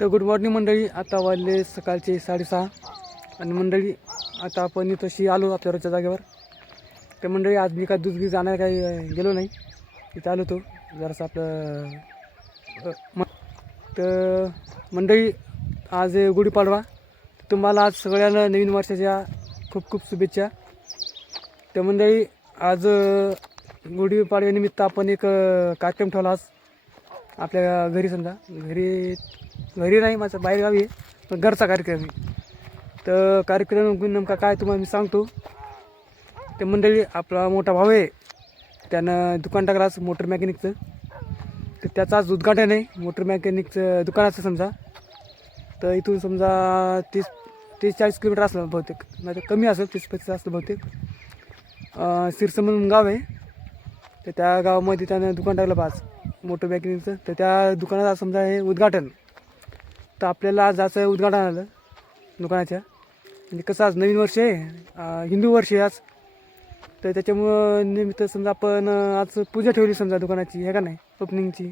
तर good morning मंडळी. आता वाजले सकाळचे 6:30 आणि मंडळी आता आपण तशी आलो आपल्या रोजच्या जागेवर. तर मंडळी आज मी काय दूध जाणार काही गेलो नाही, इथं आलो तो जरासं आपलं तर मंडळी आज गुढीपाडवा. तुम्हाला आज सगळ्यांना नवीन वर्षाच्या खूप खूप शुभेच्छा. तर मंडळी आज गुढीपाडव्यानिमित्त आपण एक कार्यक्रम ठेवला आज आपल्या घरी. समजा घरी नाही, माझं बाहेरगावी आहे, पण घरचा कार्यक्रम आहे. तर कार्यक्रम नेमका काय तुम्हाला मी सांगतो. ते मंडळी आपला मोठा भाऊ आहे, त्यानं दुकान टाकलं आज मोटर मेकॅनिकचं. तर त्याचं आज उद्घाटन आहे मोटर मेकॅनिकचं दुकानाचं. समजा तर इथून समजा 30-40 किलोमीटर असलं बहुतेक, नाही तर कमी असेल, 30-35 असलं बहुतेक. सिरसम म्हणून गाव आहे, तर त्या गावामध्ये त्यानं दुकान टाकलं आज मोटर मेकॅनिकचं. तर त्या दुकानात समजा हे उद्घाटन. तर आपल्याला आज जायचं उद्घाटन आलं दुकानाच्या. म्हणजे कसं आज नवीन वर्ष आहे, हिंदू वर्ष आहे आज. तर त्याच्यामुळं निमित्त समजा आपण आज पूजा ठेवली समजा दुकानाची, आहे का नाही, ओपनिंगची.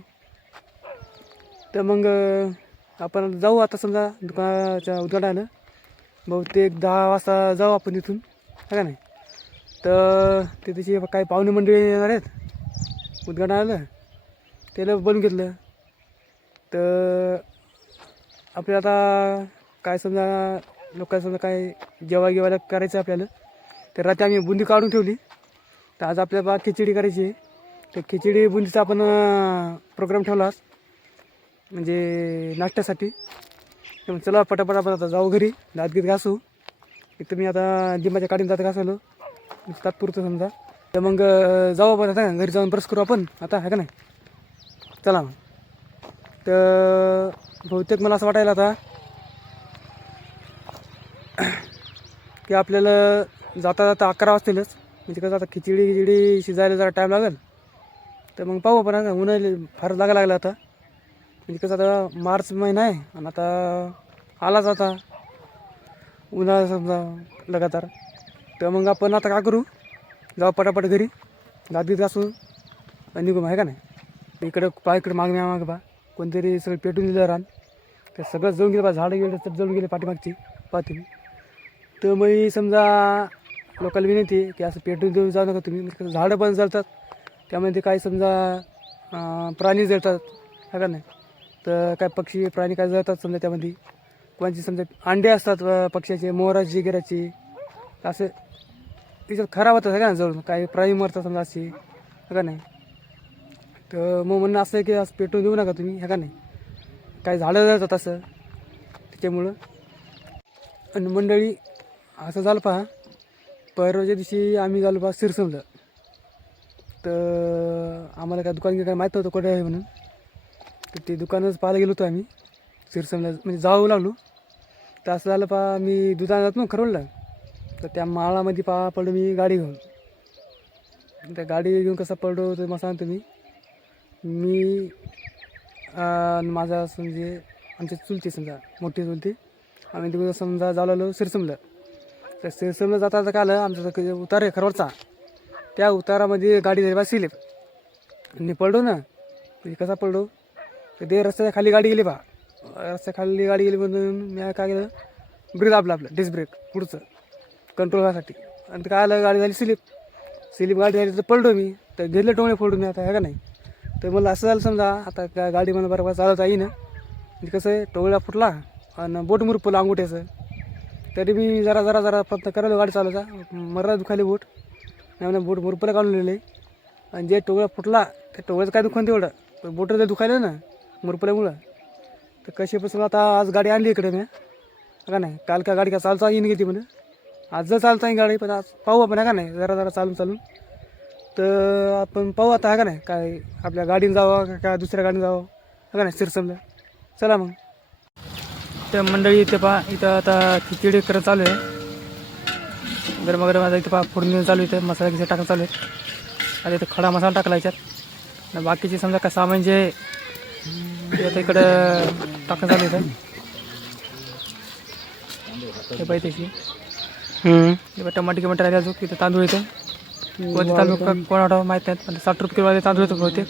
तर मग आपण जाऊ आता समजा दुकानाच्या उद्घाटनाला. बहुतेक 10 वाजता जाऊ आपण इथून, आहे का नाही. तर ते त्याची काही पाहुणे मंडळी येणार आहेत उद्घाटनाला, त्याला बोलून घेतलं. तर आपल्याला आता काय समजा लोकांना समजा काय जेवायला करायचं आपल्याला. तर रात्री आम्ही बुंदी काढून ठेवली. तर आज आपल्याला खिचडी करायची आहे. तर खिचडी बुंदीचा आपण प्रोग्राम ठेवला म्हणजे नाश्त्यासाठी. तर मग चला पटापट आपण आता जाऊ घरी, दातगीत घासू. एक तर मी आता जिमाच्या काढून दात घासवलं तात्पुरतं समजा. तर मग जाऊ आपण आता घरी, जाऊन ब्रश करू आपण आता, आहे का नाही. चला मग. तर बहुतेक मला असं वाटायला आता की आपल्याला जाता जाता 11 वाजतीलच. म्हणजे कसं आता खिचडी शिजायला जरा टाईम लागेल. तर मग पाहू आपण, उन्हाळी फार जागा लागला आता. म्हणजे कसं आता मार्च महिना आहे आणि आता आलाच आता उन्हाळा समजा लगातार. तर मग आपण आता काय करू, जाऊ पटापट घरी, दादगीत घासून निघू, आहे का नाही. इकडं इकडं मागे बा कोणतरी सगळं पेटून दिलं रान. तर सगळं जळून गेलं बा, झाडं गेलं तर जळून गेले पाठीमागची पाहते मी. तर मग समजा लोकांना विनंती आहे की असं पेटून देऊन जाऊ नका तुम्ही. म्हणजे झाडं पण जळतात, त्यामध्ये काही समजा प्राणी जळतात, आहे का नाही. तर काय पक्षी प्राणी काय जळतात समजा त्यामध्ये. कोणाची समजा अंडे असतात पक्ष्याचे, मोराची, गिराची, असं त्याच्यात खराब होतं, आहे का नाही, जळून काही प्राणी मरतात समजा असे, आहे का नाही. तर मग म्हणणं असं आहे की असं पेटून देऊ नका तुम्ही, आहे का नाही. काही झाडं जळतात असं त्याच्यामुळं. आणि मंडळी असं झालं पहा, परवाच्या दिवशी आम्ही झालो पहा सिरसमला. तर आम्हाला काय दुकान काय माहीत नव्हतं कुठे आहे म्हणून. तर ते दुकानच पाहायला गेलो होतो आम्ही सिरसमला, म्हणजे जाऊ लागलो. तर असं झालं पहा, मी दुकानात जात खरवलं. तर त्या माळामध्ये पडलो मी गाडी घेऊन. त्या गाडी घेऊन कसा पडलो तर मला सांगतो मी माझा म्हणजे आमच्या चुलती समजा मोठी चुलती, आम्ही तिकडं समजा जाऊ लागलो सिरसमला. तर सिरसमला जाता काय आलं, आमचा उतार आहे खरवडचा, त्या उतारामध्ये गाडी झाली बा स्लिप आणि पडलो ना. म्हणजे कसा पडलो तर ते रस्त्याच्या खाली गाडी गेली बा. रस्त्याखाली गाडी गेली म्हणून मी काय केलं, ब्रेक दाबलं, आपलं डिस्क ब्रेक पुढचं कंट्रोल करायसाठी. आणि ते काय आलं, गाडी झाली स्लिप गाडी झाली तर पडलो मी. तर घेतलं टोळे फोडून मी आता, आहे का नाही. तर मला असं झालं समजा आता गाडी मला बरोबर चालवता येईन. म्हणजे कसं आहे, टोळा फुटला आणि बोट मुरपलं अंगुठ्याचं. तरी मी जरा प्रयत्न करायला गाडी चालवायचा, मरा दुखायला बोट नाही, बोट मुरपलं काढून लिहिलं आहे. आणि जे टोळा फुटला त्या टोळ्याचं काय दुखन तेवढं, पण बोटं ते दुखायलं ना मुरपल्यामुळं. तर कशीपासून आता आज गाडी आणली इकडे मी, का नाही. काल का गाडी का चालता येईन घेते म्हणे, आज जर चालता येईन गाडी, पण आज पाहू आपण, आहे का नाही. जरा चालून तर आपण पाहू आता, आहे का नाही, काय आपल्या गाडीनं जावं का दुसऱ्या गाडीनं जावं, आहे का नाही सिरसमला. चला मग. तर मंडळी इथे पहा, इथं आता खिचडी करत चालू आहे, गरम माझा इथं पहा फोडणी चालू आहे. इथं मसाला किती टाकणं चालू आहे. आता इथं खडा मसाला टाकला याच्यात. बाकीचे समजा काय सामान जे आता इकडं टाकणं चालू आहे. हे पाहिजे त्याची टमाटे किंवा राहिला जो तिथं तांदूळ येतं. कोणते तांदूळ कोणाला माहीत नाहीत, पण 60 रुपये किलो तांदूळ येतो बहुतेक.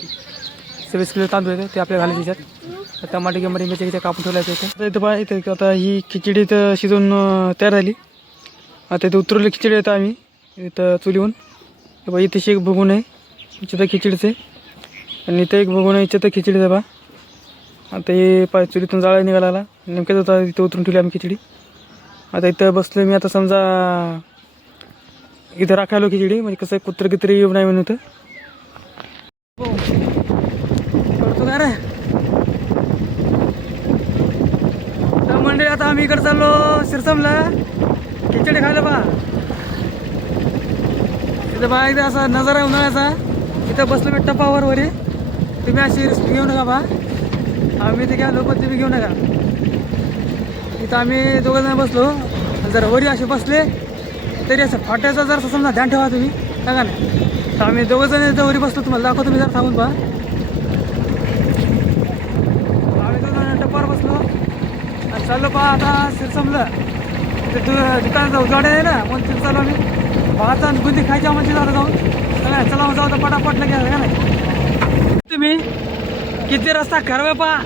26 किलो तांदूळ येतं ते आपल्याला घालायचे याच्यात. टमाटे गिमाटे मिरच्या कापून ठेवल्या इथं. इथं पहा इथं आता ही खिचडी इथं शिजवून तयार झाली. आता इथं उतरवली खिचडी येतं आम्ही इथं चुलीहून. बघा इथे एक बघून आहे इथं खिचडीचे आणि इथं एक बघून आहे इथं तर खिचडीचं बा. आता हे पाय चुलीतून जाळा निघाला नेमक्याच होता इथं उतरून ठेवली आम्ही खिचडी. आता इथं बसलो मी. आता समजा इथं राखायलो खिचडी म्हणजे कसं कुत्र कित्री येऊ नाही म्हणून इथं करतो का रे. तर मंडळी आता आम्ही इकडे चाललो शिरसमला खिचडी खायला बा. इथं बा इथं असा नजारा उन्हाळ्याचा. इथं बसलो मी टपावर वरी. तुम्ही अशी रिस्क घेऊ नका बा. आम्ही इथे घ्या लोक तुम्ही घेऊ नका. इथं आम्ही दोघं जण बसलो. जर वरी असे बसले तरी असं फाट्याचा जर समजा ध्यान ठेवा तुम्ही सांगा ना. तर आम्ही दोघं जण इथं वरी बसलो. तुम्हाला दाखवतो तुम्ही जर थांबून पहा. आम्ही दोघं टप्पावर बसलो आणि चाललो पहा आता शिरसमलं. ते दुकानाचा उजाडे आहे ना म्हणून तिथं चालू आम्ही. भात आणि बुंदी खायच्या म्हणजे जाऊ जाऊन सांगा चला जाऊ तर पटापट घ्या सांगा नाही. तुम्ही किती रस्ता खराब पहा.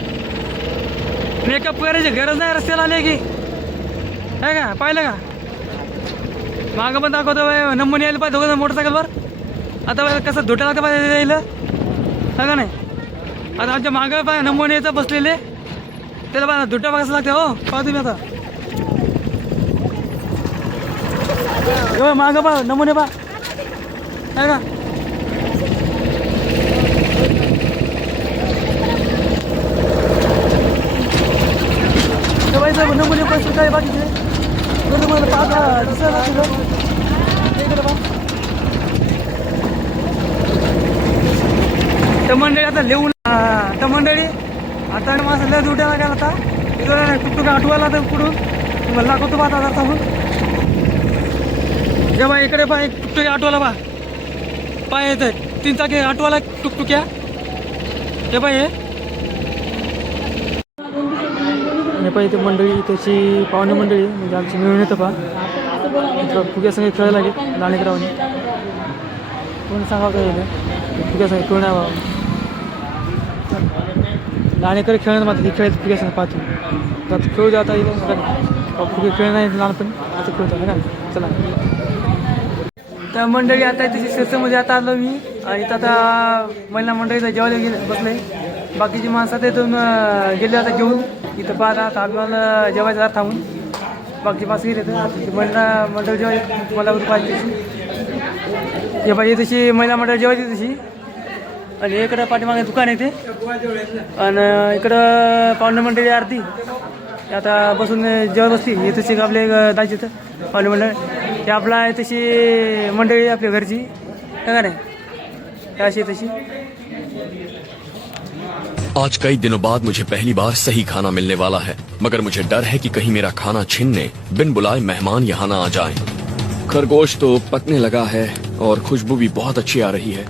मेकअप करायची गरज नाही रस्त्याला आले की आहे का पाहिलं का. मागं पण दाखवतो नंबर यायला पाहिजे दोघं मोटरसायकलवर. आता कसं धुट्या लागतं पाहिजे यायला सांगा नाही. आता आमच्या मागं पाय नंबर यायचं बसलेले त्याला पाहा धुट्या बघायचं लागते. हो पाहा तुम्ही आता मागं पहा नमुने पहा आहे का. नमुने पैसे काय बाकीचे मला पाहता दिसायला तर मंडळी आता लिहून तर मंडळी आता माझं लय उठायला गेला आता इकडं टुकटुक आठवायला तर पुढून तुम्हाला दाखवतो बा आता सांगून. जेव्हा इकडे पहा एक टुकटुकी आठवाला बा पाय येत आहे 3 चाकी आठवाला टुकटुक्या हे पाय हे पाहिजे मंडळी त्याची पाहुणे मंडळी म्हणजे आमची मिळून येतं पहा. फुग्यासंग खेळायला लागेल लाणेकरावनी कोण सांगा काय येईल फुग्यासंग खेळून आहे बाबा. लाणेकर खेळणं मात्र खेळायचं फुग्यासंग पाहतो. आता खेळू द्या आता येईल फुगे खेळ नाही लहानपणी आता खेळतो आहे का. चला तर मंडळी आता त्याची शिरसमध्ये आता आलो मी आणि इथं आता महिला मंडळीचा जेवायला गेले बसले. बाकीची माणसं तिथून गेले आता जेवून. इथं पाहता आता आम्हाला जेवायचं जरा थांबून बाकी माणसं गेले तर महिला मंडळ जेवायची मला पाहिजे तशी हे पाहिजे तशी महिला मंडळ जेवायची तशी. आणि इकडं पाठीमागे दुकान आहे ते आणि इकडं पाहुणे मंडळी आरती आता बसून जेवण बसती. हे तशी आपले दायची तर पाहुणे मंडळ हे आपला आहे तशी मंडळी आपल्या घरची का नाही अशी तशी. आज कई दिनों बाद मुझे पहली बार सही खाना मिलने वाला है, मगर मुझे डर है कि कहीं मेरा खाना छीनने बिन बुलाए मेहमान यहाँ ना आ जाएं। खरगोश तो पकने लगा है और खुशबू भी बहुत अच्छी आ रही है,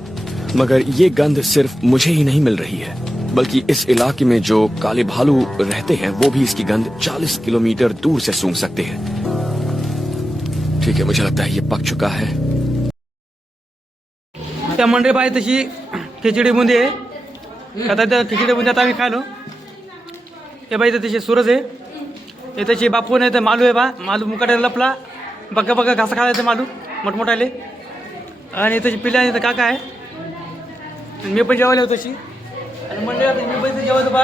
मगर ये गंध सिर्फ मुझे ही नहीं मिल रही है, बल्कि इस इलाके में जो काले भालू रहते हैं वो भी इसकी गंध 40 किलोमीटर दूर से सूंघ सकते हैं। ठीक है, मुझे लगता है ये पक चुका है। त्या मंडळी पाहिजे तशी खिचडी बुंदी आहे. आता त्या खिचडी बुंदी आता आम्ही खायलो. हे बाई तशी सूरज आहे. हे तशी बापू नाही तर मालू आहे बा. मालू मुकाट्याला लपला बघा बघा घासा खायला मालू मोठमोठाले. आणि तशी पिल्या आणि काका आहे. मी पण जेवायला होतो तशी. आणि मंडळी आता मी पण जेवायचो बा.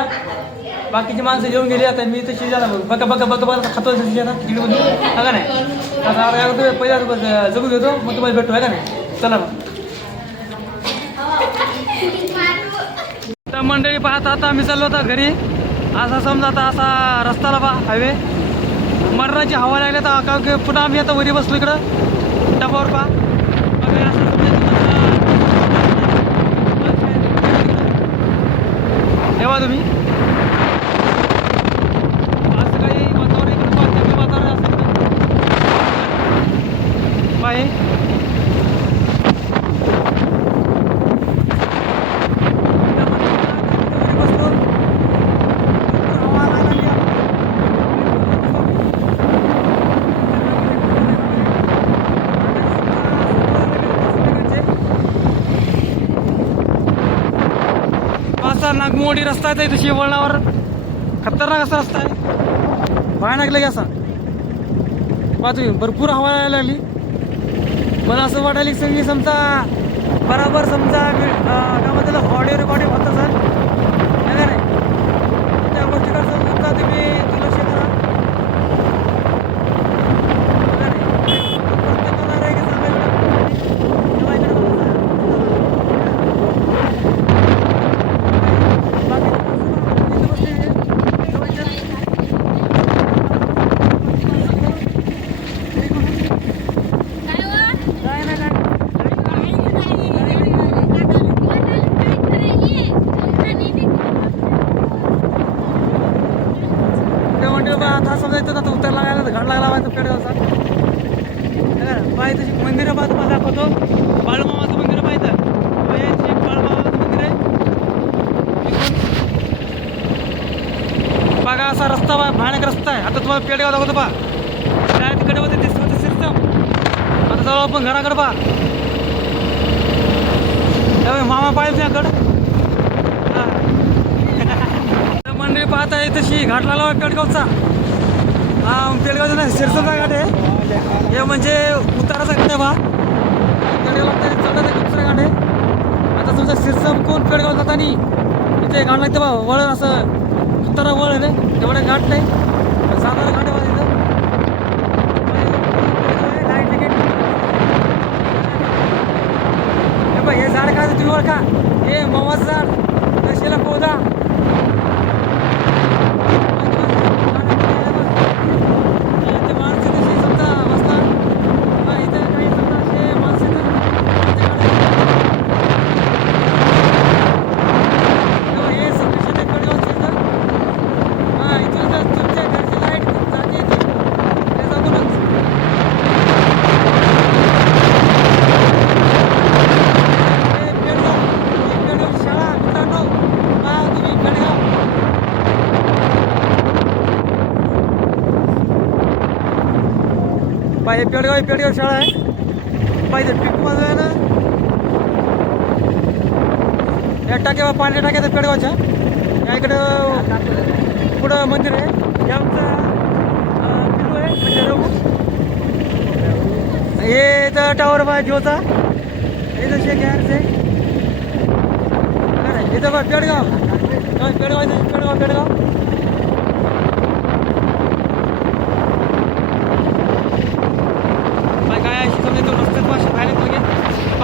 बाकीची माणसं जेवून गेली. आता मी तशी झाला बघा बघा बघा बघा खातो तशी आता खिचडी बुंदी का नाही. आता काय करतो पहिला जगून घेतो मग तुम्हाला भेटतो आहे का नाही. चला मग तर मंडळी पाहता आता आम्ही चाललो होता घरी. असा समजा आता असा रस्त्याला बा हायवे मरणाची हवा लागली तर का की पुन्हा आम्ही आता वरी बसलो इकडं टपावर पा. तेव्हा तुम्ही असं काही वातावरण इकडं वातावरण असतं बाय. मोठी रस्ता आहे तशी वळणावर खतरनाक असा रस्ता आहे भयानक लगे असा पहा तुम्ही भरपूर हवा यायला लागली मला असं वाटायला की सगळी समजा बराबर समजा काय म्हणतात ऑडिओ रेकॉर्डिंग होतं सर नाही त्या गोष्टीकडे समजा तुम्ही दुर्लक्ष करा आता समजायचं आता उतर लागायला घाट लागला पाहिजे पेडगावचा पाहिजे तशी मंदिरं पाहतो मला दाखवतो बाळूमामाचं मंदिर पाहिजे बाळूमामाचं मंदिर आहे बघा असा रस्ता भयानक रस्ता आहे आता तुम्हाला पेडगाव दाखवतो पहा काय तिकडे होते ते सिस्टम आता जवळ आपण घराकडे पहा मामा पाहिजे त्याकडं मंदिर पाहत आहे तशी घाट लागला पेडगावचा हा पेडगावचा नाही सिरसमचा घाट आहे हे म्हणजे उताराचा घाट आहे बा पेडगाव चढाचा दुसरा घाट आहे आता तुमचा सिरसम कोण पेडगाव जाताना इथे घाट लागते बा वळ असं खतरा वळ आहे तेवढं घाट नाही साधारण घाट आहे बा तिथं लाईट तिकीट हे बघ हे झाड काय तुम्ही ओळखा हे मवाचं झाड कशीला पौधा पाहिजे पेडगाव शाळा आहे पाहिजे पीक माझं आहे ना या टाक्या पाणी टाक्याचं पेडगावच्या या इकडं पुढं मंदिर आहे हे आमचं पिलू आहे म्हणजे रघु हे तर टावर बा जिओचा हे तर शेक आहे इथं बा पेडगाव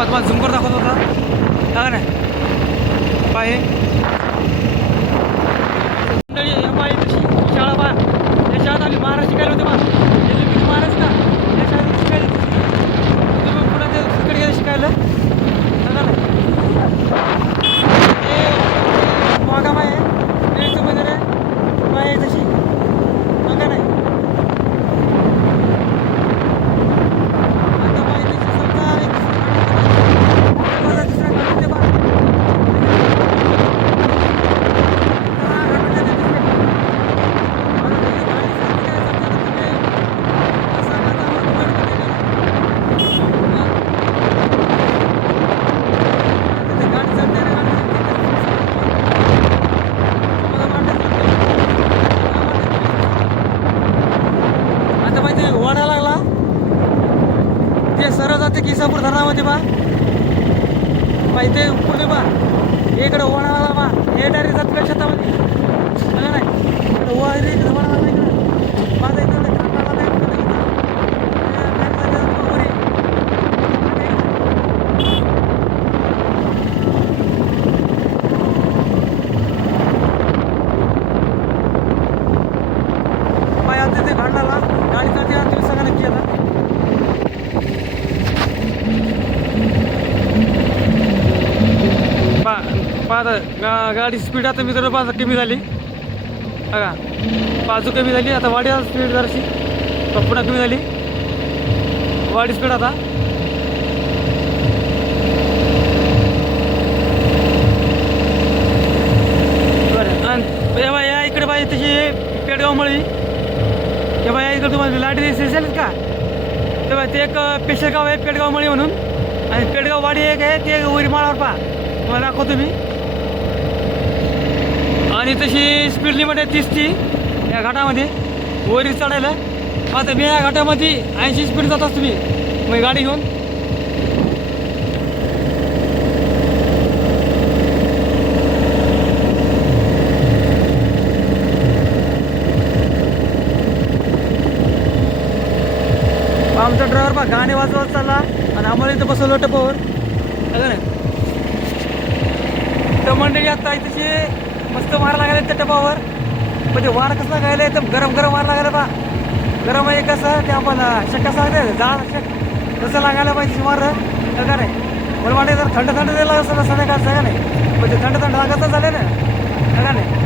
तुम्हाला झुंबर दाखवत होता हा नाही पाय शाळा पा या शाळेत आम्ही महाराज शिकायला होते बा महाराज का या शाळेत शिकायला तुम्ही पुढे ते तिकडे गेले शिकायला हे वाघामा आहे देवीचं मंदिर आहे पाय तशी नका नाही किसापूर धरणामध्ये बा इथे पुढे बा इकडे ओढाला बा हे डायरेक्ट जात शेतामध्ये नाही वळाला नाही माझा इकडे आता ते भांडणाला गाडी चालते तुम्ही सगळं नक्की आता गाडी स्पीड आता मित्र पाच कमी झाली बघा बाजू कमी झाली आता वाडी स्पीड जराशी पुन्हा कमी झाली वाडी स्पीड आता बरं आणि या इकडे पाहिजे तशी पेडगावमळी हे बघा इकडे तुम्हाला लाईट दिसेल का तेव्हा ते एक स्पेशल गाव आहे पेडगावमळी म्हणून आणि पेडगाव वाडी एक आहे ते उरी माळावर पहा तुम्हाला दाखवतो मी आणि तशी स्पीड लिमिट आहे 30ची या घाटामध्ये वरी चढायला. आता मी या घाटामध्ये 80 स्पीड जात असतो मी मग गाडी घेऊन. आमचा ड्रायव्हर बा गाणे वाजवत चालला आणि आम्हाला इथं बसवलं टपावर आहे ना. तर मंडळी आता इथे मस्त मारा लागायला त्या टपावर. म्हणजे वार कसं लागायला एकदम गरम गरम वार लागायला बा. गरम आहे कसं ते आम्हाला शक्य सांगते जाळ कसं लागायला पाहिजे मार का नाही. मला वाटतं जर थंड थंड द्यायला असं संध्याकाळचं का नाही. म्हणजे थंड थंड लागायचं झालं ना का नाही.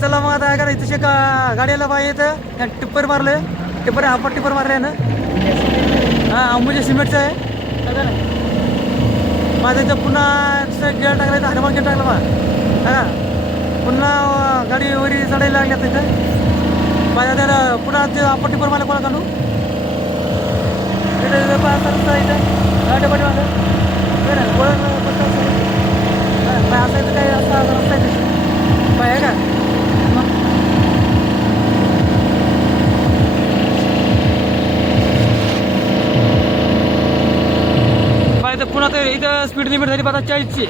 चला मग आता का नाही तसे का गाडीला पाहिजे तर टिप्पर मारलं. टिप्पर हा टिप्पर मारले ना. हां अंबुजा सिमेंटचं आहे का नाही. माझं इथं पुन्हा दुसरं गिअर टाकलं तर हनुमान गिअर टाकलं बा. हां पुन्हा गाडी वरी चढायला लागल्या तिथं माझ्या त्याला पुन्हा ते आपण टिप्पर मारलं कोणा काढू तिथं पाच रस्ता इथं गाडी पाठी माझं असं इथं काही असा रस्ता आहे आहे का. पाहिजे पुन्हा तर इथं स्पीड लिमिट झाली आता 40ची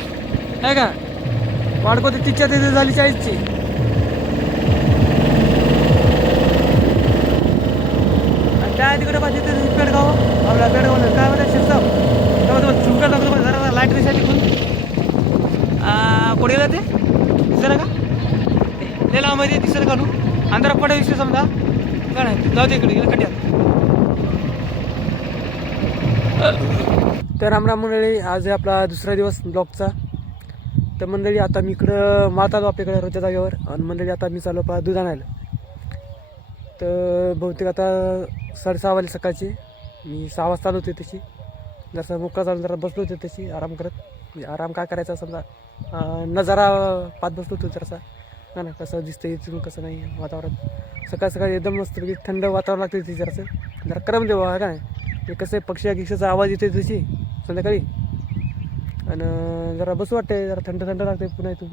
आहे का. वाढकोती 30च्या तिथे झाली 40ची. आणि त्या तिकडे पाहिजे तिथे पेडगाव आपला पेडगाव काय म्हणतात शिरसाव तेव्हा तुम्हाला झुमकर लागतो जरा लाईट दिसायची पुढे जाते दिसलं का तेलामध्ये दिसलं काढू अंधारा पडे दिसते समजा का नाही. जाऊ दे इकडे खड्ड्यात. तर रामराम मंडळी आज आहे आपला दुसरा दिवस ब्लॉगचा. तर मंडळी आता मी इकडं मात आलो आपल्याकडे रोजच्या जागेवर. आणि मंडळी आता मी चालू पा दूध आणायला. तर बहुतेक आता 6:30 वाजले सकाळची. मी 6 वाजता आलो होते तशी जसं मोकळा चालून जरा बसलो होते तशी आराम करत. म्हणजे आराम काय करायचा समजा नजारा पाहत बसलो होतो जरासा हा ना. कसं दिसतं इथून कसं नाही वातावरण. सकाळ सकाळी एकदम मस्त थंड वातावरण लागते तिथे जरासं जरा करम देवा का नाही. हे कसं पक्षी गिक्षाचा आवाज येते तशी संध्याकाळी. आणि जरा बसू वाटते जरा थंड थंड लागते पुन्हा इथून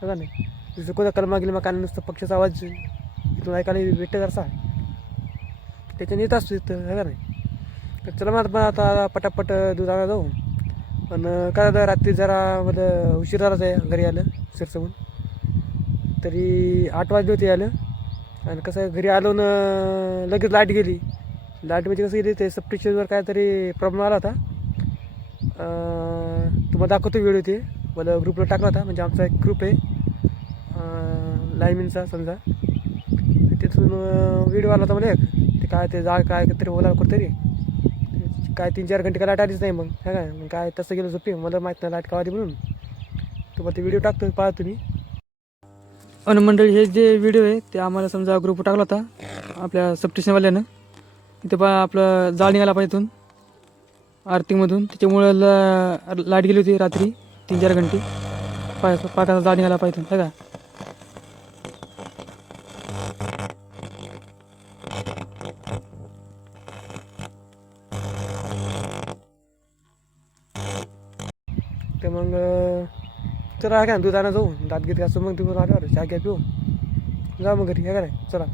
का नाही. जसं कोणता कलमा गिलमा काय नुसतं पक्षाचा आवाज इथून ऐकायला भेटते जरासा त्याच्याने येत असतो तिथं का नाही. तर चला मग आता पटापट दूध आणायला जाऊ. पण काय आता रात्री जरा मला उशीर झालाच आहे घरी आलं सिरसवून. तरी 8 वाजले होते आलं. आणि कसं घरी आलो ना लगेच लाईट गेली. लाईट म्हणजे कसं गेली ते सबस्टेशनवर काहीतरी प्रॉब्लेम आला होता. तुम्हाला दाखवतो व्हिडिओ ते मला ग्रुपला टाकला होता. म्हणजे आमचा एक ग्रुप आहे लाईनमॅनचा समजा. तिथून व्हिडिओ आला होता मला एक ते काय ते जाग काय तरी ओला कुठतरी काय 3-4 घंटे काय लाईट आलीच नाही. मग काय मग काय तसं गेलं झोपी मला माहीत नाही लाईट का आली म्हणून. तुम्हाला ते व्हिडिओ टाकतो पाहा तुम्ही. आणि मंडळी हे जे व्हिडिओ आहे ते आम्हाला समजा ग्रुपवर टाकला होता आपल्या सबस्टेशनवाल्यानं. इथे पा आपलं जाळ निघाला पाहिजे इथून आर्थिंगमधून. त्याच्यामुळं लाईट गेली होती रात्री 3-4 घंटे. पाटाचा जाळ निघाला पाहिजे इथून का. तर मग चला काय दूध आणा जाऊ दात घेत घासू मग तिकडून आल्यावर चहा घ्या पिऊ जाऊ मग घरी काय चला.